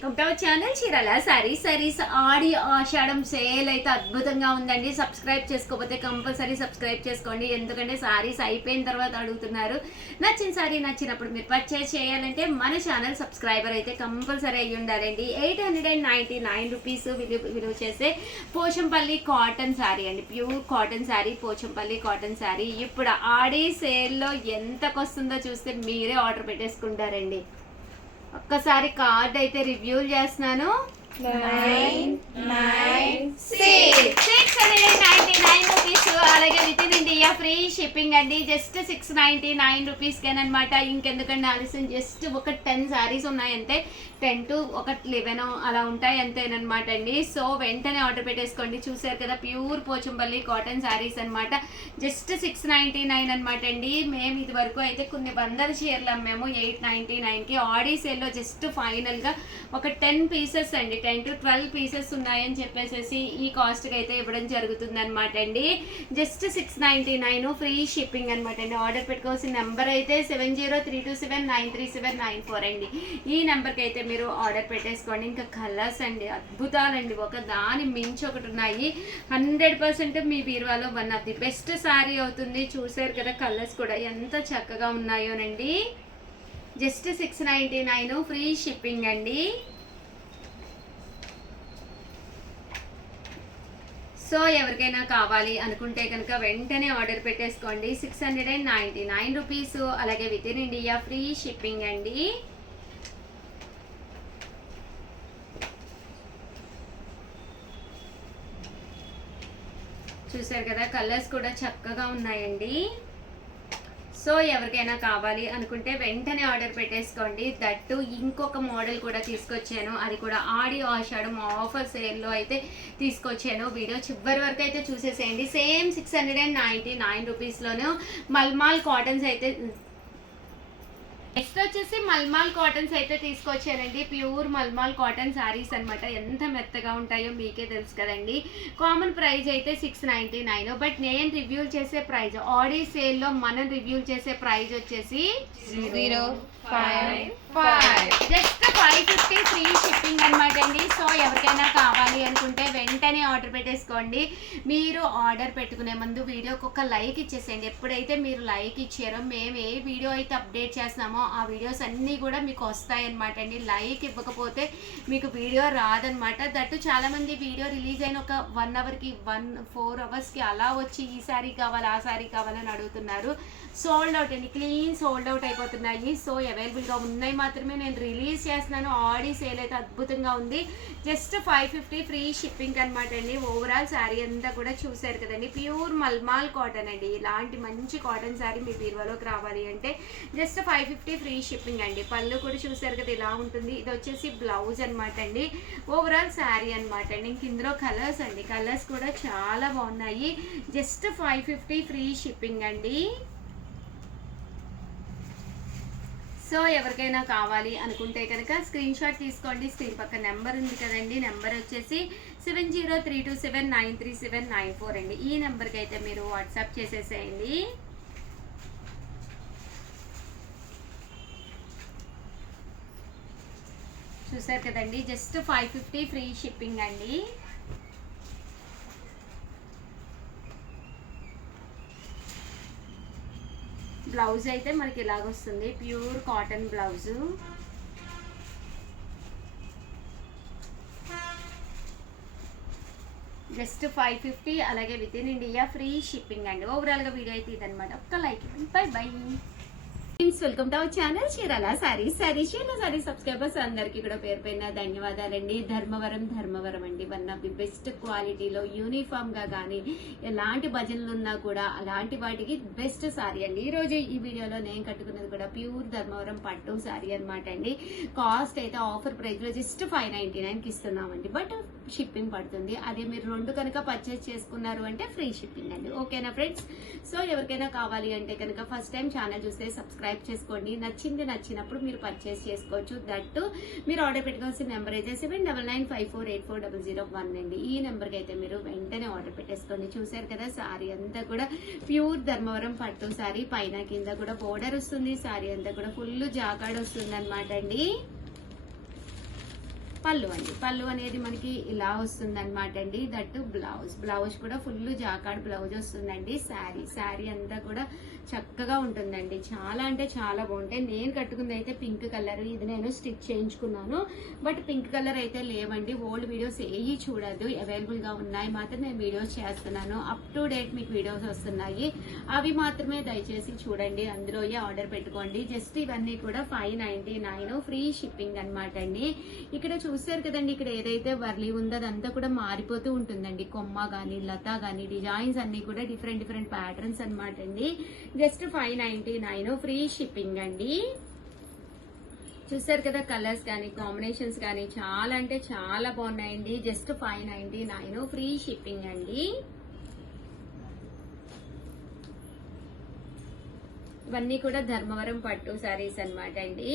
Channel Chirala saris ఆడి ఆషాఢం sale అయితే అద్భుతంగా ఉందండి. సబ్స్క్రైబ్ చేసుకోకపోతే కంపల్సరీ సబ్స్క్రైబ్ చేసుకోండి, ఎందుకంటే సారీస్ అయిపోయిన తర్వాత అడుగుతున్నారు. నచ్చిన సారీ నచ్చినప్పుడు మీరు పర్చేస్ చేయాలంటే మన ఛానల్ సబ్స్క్రైబర్ అయితే కంపల్సరీ అయ్యి ఉండాలండి. 899 రూపీస్ విలువ చేసే పోచంపల్లి కాటన్ శారీ అండి, pure cotton sari, Pochampally cotton sari. ఇప్పుడు ఆడి సేల్లో ఎంతకు వస్తుందో చూస్తే మీరే ఆర్డర్ పెట్టేసుకుంటారండి. ఒక్కసారి కార్డ్ అయితే రివ్యూ చేస్తున్నాను. 699 రూపీస్, అలాగే with in India free shipping అండి. జస్ట్ 699 రూపీస్ కేనమాట. ఇంకెందుకంటే ఆలస్యం, జస్ట్ ఒక 10 శారీస్ ఉన్నాయంతే, 10 to 11 అలా ఉంటాయి అంతేనమాట అండి. సో వెంటనే ఆర్డర్ పెట్టేసుకోండి. చూసారు కదా, ప్యూర్ పోచంపల్లి కాటన్ శారీస్ అనమాట. జస్ట్ 699 అనమాట అండి. మేము ఇది వరకు అయితే కొన్ని వందల చీరలు అమ్మాము 899కి. ఆడీ సేల్లో జస్ట్ ఫైనల్గా ఒక 10 పీసెస్ అండి, 10 to 12 పీసెస్ ఉన్నాయని చెప్పేసి ఈ కాస్ట్కి అయితే ఇవ్వడం జరుగుతుంది అనమాట అండి. జస్ట్ 699 ఫ్రీ షిప్పింగ్ అనమాట అండి. ఆర్డర్ పెట్టుకోవాల్సిన నెంబర్ అయితే 7032793794 అండి. ఈ నెంబర్కి అయితే మీరు ఆర్డర్ పెట్టేసుకోండి. ఇంకా కలర్స్ అండి అద్భుతాలండి, ఒక దాని మించి ఒకటి ఉన్నాయి. 100% మీ బీరువాలో one of the best sari అవుతుంది. చూసారు కదా, కలర్స్ కూడా ఎంత చక్కగా ఉన్నాయోనండి. జస్ట్ 699 ఫ్రీ షిప్పింగ్ అండి. సో ఎవరికైనా కావాలి అనుకుంటే కనుక వెంటనే ఆర్డర్ పెట్టేసుకోండి. 699 రూపీస్, అలాగే with in India free shipping అండి. చూసారు కదా, కలర్స్ కూడా చక్కగా ఉన్నాయండి. సో ఎవరికైనా కావాలి అనుకుంటే వెంటనే ఆర్డర్ పెట్టేసుకోండి. దట్టు ఇంకొక మోడల్ కూడా తీసుకొచ్చాను, అది కూడా ఆడి ఆషాఢం ఆఫర్ సేల్లో అయితే తీసుకొచ్చాను. వీడియో చివరి వరకు అయితే చూసేసేయండి. సేమ్ 699 రూపీస్లోనే మల్మాల్ కాటన్స్ అయితే, నెక్స్ట్ వచ్చేసి మల్మాల్ కాటన్స్ అయితే తీసుకొచ్చానండి. ప్యూర్ మల్మాల్ కాటన్ శారీస్ అనమాట. ఎంత మెత్తగా ఉంటాయో మీకే తెలుసు కదండి. కామన్ ప్రైస్ అయితే 699, బట్ నేను రివ్యూ చేసే ప్రైస్, ఆడీ సేల్లో మనం రివ్యూ చేసే ప్రైస్ వచ్చేసి 055, జస్ట్ 550 ఫ్రీ షిప్పింగ్ అనమాట అండి. సో ఎవరికైనా కావాలి అనుకుంటే వెంటనే ఆర్డర్ పెట్టేసుకోండి. మీరు ఆర్డర్ పెట్టుకునే ముందు వీడియోకి ఒక లైక్ ఇచ్చేసేయండి. ఎప్పుడైతే మీరు లైక్ ఇచ్చారో మేము ఏ వీడియో అయితే అప్డేట్ చేస్తున్నామో ఆ వీడియోస్ అన్నీ కూడా మీకు వస్తాయన్నమాట అండి. లైక్ ఇవ్వకపోతే మీకు వీడియో రాదనమాట. దట్టు చాలామంది వీడియో రిలీజ్ అయిన ఒక 1 అవర్కి 4 అవర్స్కి అలా వచ్చి ఈ శారీ కావాలి ఆ శారీ కావాలని అడుగుతున్నారు. సోల్డ్ అవుట్ అండి, క్లీన్ సోల్డ్ అవుట్ అయిపోతున్నాయి. సో అవైలబుల్గా ఉన్నాయి మాత్రమే నేను రిలీజ్ చేస్తున్నాను. ఆడీ సేల్ అయితే అద్భుతంగా ఉంది. జస్ట్ 550 ఫ్రీ షిప్పింగ్ అనమాట అండి. ఓవరాల్ శారీ అంతా కూడా చూసారు కదండి, ప్యూర్ మల్మాల్ కాటన్ అండి. ఇలాంటి మంచి కాటన్ శారీ మీ బీరువాలోకి రావాలి అంటే జస్ట్ 550 ఫ్రీ షిప్పింగ్ అండి. పళ్ళు కూడా చూసారు కదా ఇలా ఉంటుంది. ఇది వచ్చేసి బ్లౌజ్ అనమాట అండి. ఓవరాల్ శారీ అనమాట అండి. ఇంక ఇందులో కలర్స్ అండి, కలర్స్ కూడా చాలా బాగున్నాయి. జస్ట్ 550 ఫ్రీ షిప్పింగ్ అండి. సో ఎవరికైనా కావాలి అనుకుంటే కనుక స్క్రీన్ షాట్ తీసుకోండి. స్క్రీన్ పక్క నెంబర్ ఉంది కదండి, నెంబర్ వచ్చేసి 7032793794 అండి. ఈ నెంబర్కి అయితే మీరు వాట్సాప్ చేసేసేయండి. చూసారు కదండి, జస్ట్ 550 ఫ్రీ షిప్పింగ్ అండి. బ్లౌజ్ అయితే మనకి ఇలాగొస్తుంది, ప్యూర్ కాటన్ బ్లౌజు. జస్ట్ 550, అలాగే with in India free shipping అండి. ఓవరాల్గా వీడియో అయితే ఇదనమాట. ఒక్క లైక్ ఇవ్వండి. By by. Welcome to our channel Chirala saris. Chirala saris subscribers అందరికీ కూడా పేరు పైన ధన్యవాదాలండి. ధర్మవరం అండి, వన్ ఆఫ్ ది బెస్ట్ క్వాలిటీలో యూనిఫామ్ గా కానీ ఎలాంటి భజనలు ఉన్నా కూడా అలాంటి వాటికి బెస్ట్ సారీ అండి. ఈ రోజు ఈ వీడియోలో నేను కట్టుకున్నది కూడా ప్యూర్ ధర్మవరం పట్టు సారీ అనమాట అండి. కాస్ట్ అయితే ఆఫర్ ప్రైస్ లో జస్ట్ 599కి ఇస్తున్నామండి, బట్ షిప్పింగ్ పడుతుంది. అదే మీరు 2 కనుక పర్చేస్ చేసుకున్నారు అంటే ఫ్రీ షిప్పింగ్ అండి. ఓకేనా ఫ్రెండ్స్? సో ఎవరికైనా కావాలి అంటే కనుక ఫస్ట్ టైం ఛానల్ చూస్తే సబ్స్క్రైబ్ చేసుకోండి. నచ్చినప్పుడు మీరు పర్చేస్ చేసుకోవచ్చు. దట్టు మీరు ఆర్డర్ పెట్టుకోవాల్సిన నెంబర్ అయితే 7995484001 అండి. ఈ నెంబర్కి అయితే మీరు వెంటనే ఆర్డర్ పెట్టేసుకోండి. చూసారు కదా, సారీ అంతా కూడా ప్యూర్ ధర్మవరం పట్టు సారీ, పైన కింద కూడా బోర్డర్ వస్తుంది. సారీ అంతా కూడా ఫుల్ జాకాడ్ వస్తుంది అనమాట అండి. పళ్ళు అండి. పళ్ళు అనేది మనకి ఇలా వస్తుంది అనమాట అండి. దట్టు బ్లౌజ్ కూడా ఫుల్ జాకాడ్ బ్లౌజ్ వస్తుందండి. శారీ అంతా కూడా చక్కగా ఉంటుందండి. చాలా అంటే చాలా బాగుంటాయి. నేను కట్టుకుంది అయితే పింక్ కలర్, ఇది నేను స్టిచ్ చేయించుకున్నాను. బట్ పింక్ కలర్ అయితే లేవండి. ఓల్డ్ వీడియోస్ ఏవి చూడద్దు, అవైలబుల్ గా ఉన్నాయి మాత్రం నేను వీడియోస్ చేస్తున్నాను. అప్ టు డేట్ మీకు వీడియోస్ వస్తున్నాయి, అవి మాత్రమే దయచేసి చూడండి, అందులో ఆర్డర్ పెట్టుకోండి. జస్ట్ ఇవన్నీ కూడా 599 ఫ్రీ షిప్పింగ్ అనమాట అండి. ఇక్కడ చూసారు కదండి, ఇక్కడ ఏదైతే వర్లీ ఉందో అదంతా కూడా మారిపోతూ ఉంటుందండి. కొమ్మ గానీ లత గానీ డిజైన్స్ అన్ని కూడా డిఫరెంట్ ప్యాటర్న్స్ అనమాట అండి. జస్ట్ 599 ఫ్రీ షిప్పింగ్ అండి. చూసారు కదా, కలర్స్ కానీ కాంబినేషన్స్ కానీ చాలా అంటే చాలా బాగున్నాయండి. జస్ట్ 599 ఫ్రీ షిప్పింగ్ అండి. ఇవన్నీ కూడా ధర్మవరం పట్టు శారీస్ అన్నమాట అండి.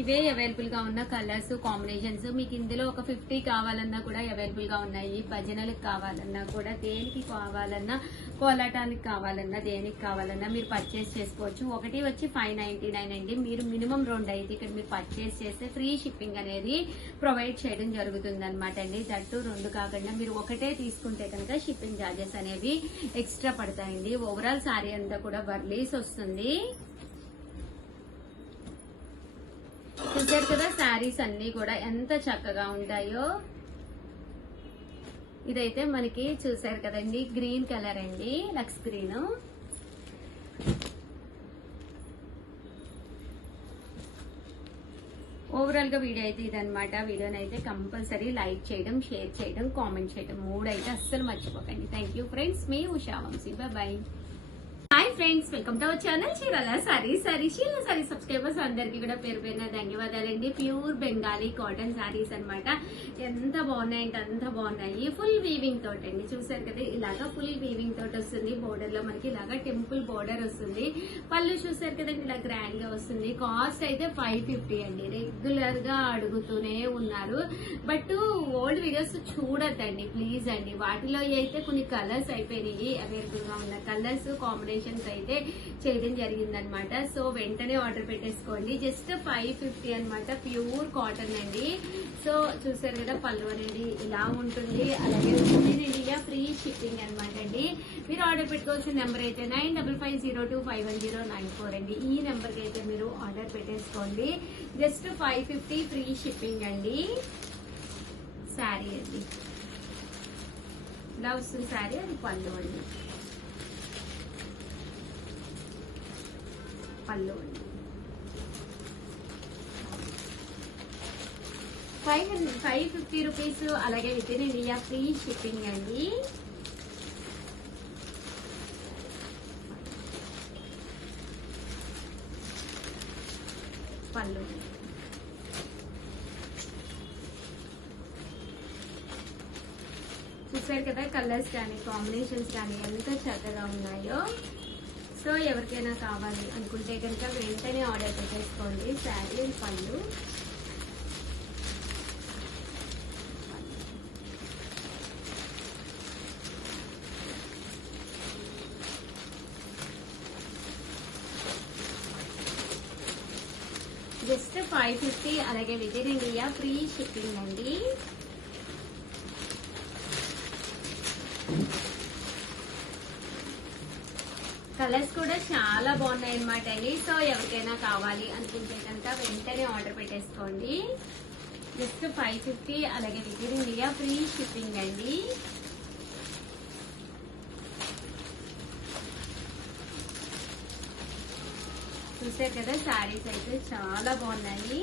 ఇవే అవైలబుల్ గా ఉన్న కలర్స్ కాంబినేషన్స్. మీకు ఇందులో ఒక 50 కావాలన్నా కూడా అవైలబుల్ గా ఉన్నాయి. భజనలకు కావాలన్నా కూడా, దేనికి కావాలన్నా, కోలాటానికి కావాలన్నా, దేనికి కావాలన్నా మీరు పర్చేస్ చేసుకోవచ్చు. ఒకటి వచ్చి 599 అండి. మీరు మినిమం 2 అయితే ఇక్కడ మీరు పర్చేస్ చేస్తే ఫ్రీ షిప్పింగ్ అనేది ప్రొవైడ్ చేయడం జరుగుతుంది అనమాట అండి. దట్టు 2 కాకుండా మీరు ఒకటే తీసుకుంటే కనుక షిప్పింగ్ ఛార్జెస్ అనేవి ఎక్స్ట్రా పడతాయండి. ఓవరాల్ సారీ అంతా కూడా వర్లీస్ వస్తుంది. చూసారు కదా, శారీస్ అన్ని కూడా ఎంత చక్కగా ఉంటాయో. ఇదైతే మనకి చూసారు కదండి, గ్రీన్ కలర్ అండి, లక్స్ గ్రీన్. ఓవరాల్ గా వీడియో అయితే ఇదనమాట. వీడియోని అయితే కంపల్సరీ లైక్ చేయడం, షేర్ చేయడం, కామెంట్ చేయడం 3 అయితే అస్సలు మర్చిపోకండి. థ్యాంక్ యూ ఫ్రెండ్స్, మీ Usha Vamsi. Bye. Hi friends, welcome to our channel Chirala Sheela sari subscribers అందరికి కూడా పేరు పేరున ధన్యవాదాలండి. ప్యూర్ బెంగాలీ కాటన్ శారీస్ అనమాట. ఎంత బాగున్నాయి అంటే అంత బాగున్నాయి. ఫుల్ వీవింగ్ తోటి అండి. చూసారు కదా, ఇలాగా ఫుల్ వీవింగ్ తోటి వస్తుంది. బోర్డర్ లో మనకి ఇలాగా టెంపుల్ బోర్డర్ వస్తుంది. పళ్ళు చూసారు కదండి, ఇలా గ్రాండ్ గా వస్తుంది. కాస్ట్ అయితే 550 అండి. రెగ్యులర్ గా అడుగుతూనే ఉన్నారు, బట్ ఓల్డ్ వీడియోస్ చూడొద్దండి ప్లీజ్ అండి. వాటిలో అయితే కొన్ని కలర్స్ అయిపోయినాయి. అవైలబుల్ గా ఉన్న కలర్స్ కాంబినేషన్ అయితే చేయడం జరిగిందనమాట. సో వెంటనే ఆర్డర్ పెట్టేసుకోండి. జస్ట్ 550 అనమాట. ప్యూర్ కాటన్ అండి. సో చూసారు కదా, పళ్ళు అనేది ఇలా ఉంటుంది. అలాగే ఇండియా ఫ్రీ షిప్పింగ్ అనమాట అండి. మీరు ఆర్డర్ పెట్టుకోవాల్సిన నెంబర్ అయితే 9550251094 అండి. ఈ నెంబర్ కి అయితే మీరు ఆర్డర్ పెట్టేసుకోండి. జస్ట్ 550 ఫ్రీ షిప్పింగ్ అండి. శారీ అండి ఇలా వస్తుంది. శారీ అది పళ్ళు అండి. పళ్ళు అండి. 550 రూపీస్. అలాగే with in India free shipping అండి. పళ్ళు చూసారు కదా, కలర్స్ కానీ కాంబినేషన్స్ కానీ ఎంత చక్కగా ఉన్నాయో. సో ఎవరికైనా కావాలి అనుకుంటే కనుక వెంటనే ఆర్డర్ పెట్టేసుకోండి. శారీ పళ్ళు. జస్ట్ 550. అలాగే with in India free shipping అండి. కలర్స్ కూడా చాలా బాగున్నాయి అనమాట అండి. సో ఎవరికైనా కావాలి అనుకుంటే కనుక వెంటనే ఆర్డర్ పెట్టేసుకోండి. జస్ట్ 550. అలాగే with in India free shipping అండి. చూసారు కదా, శారీస్ అయితే చాలా బాగున్నాయి.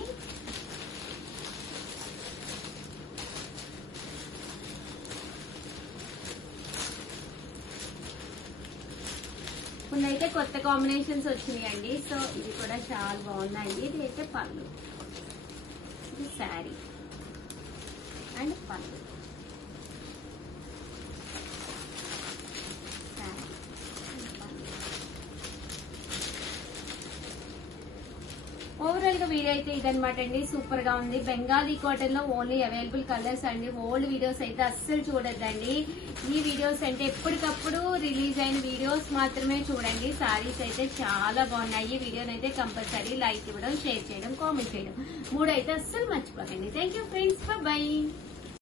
కొన్ని అయితే కొత్త కాంబినేషన్స్ వచ్చినాయండి. సో ఇవి కూడా చాలా బాగున్నాయి. ఇది అయితే పళ్ళు, ఇది శారీ అండ్ పళ్ళు. శారీ, 550 ఓవరాల్ గా వీడియో అయితే ఇదనమాట అండి. సూపర్ గా ఉంది. బెంగాలీ కాటన్ లో ఓన్లీ అవైలబుల్ కలర్స్ అండి. ఓల్డ్ వీడియోస్ అయితే అస్సలు చూడొద్దండి. ఈ వీడియోస్ అంటే ఎప్పటికప్పుడు రిలీజ్ అయిన వీడియోస్ మాత్రమే చూడండి. సారీస్ అయితే చాలా బాగున్నాయి. ఈ వీడియోని అయితే కంపల్సరీ లైక్ ఇవ్వడం, షేర్ చేయడం, కామెంట్ చేయడం 3 అయితే అస్సలు మర్చిపోకండి. Thank you friends, by.